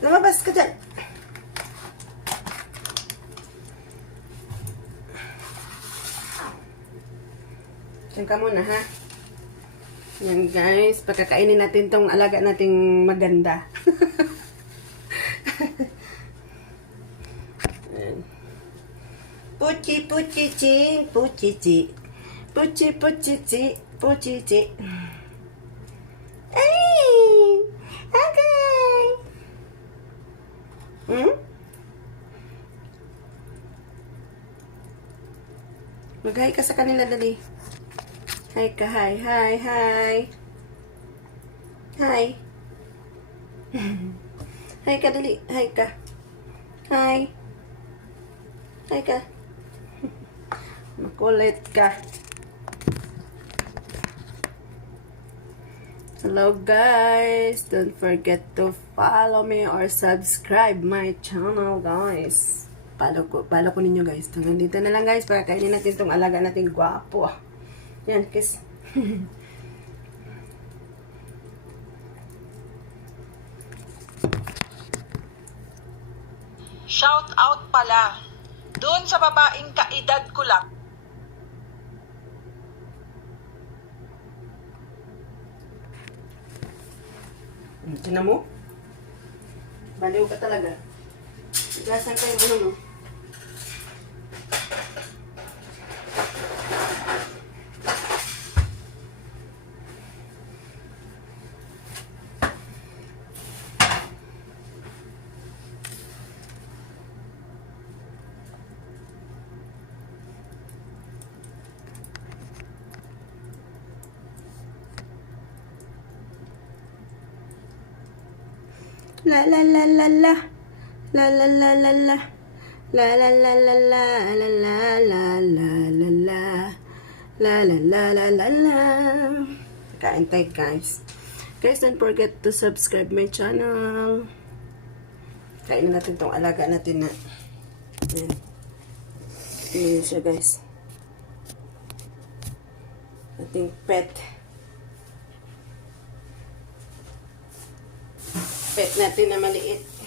Lumabas ka dyan. Diyan ka muna, ha? Yan, guys. Pagkakainin natin tong alaga nating maganda. Puchi, puchi, chi, puchi, chi. Puchi, puchi, chi, puchi, chi. Mag-hi ka sa kanila, dali. Hi ka, hi, hi, hi. Hi. hi ka, dali. Hi ka. Hi. Hi ka. Makulit ka. Hello guys! Don't forget to follow me or subscribe my channel guys. Follow ko, follow ko ninyo guys. Hanggang dito na lang guys para kainin natin tong alaga nating gwapo. ah. Yan, kiss. Shout out pala. Doon sa babaeng kaedad ko lang. Tinan mo? Baliw ka talaga. Igasan ka yung ano no? La la la la la. La la la la la. La la la la la la la la la la la. La la la la la la. Kain tayo guys. Guys, don't forget to subscribe my channel. Kainin natin tong alaga natin na. Yan. Yan siya guys. Ating pet. Pet natin na maliit.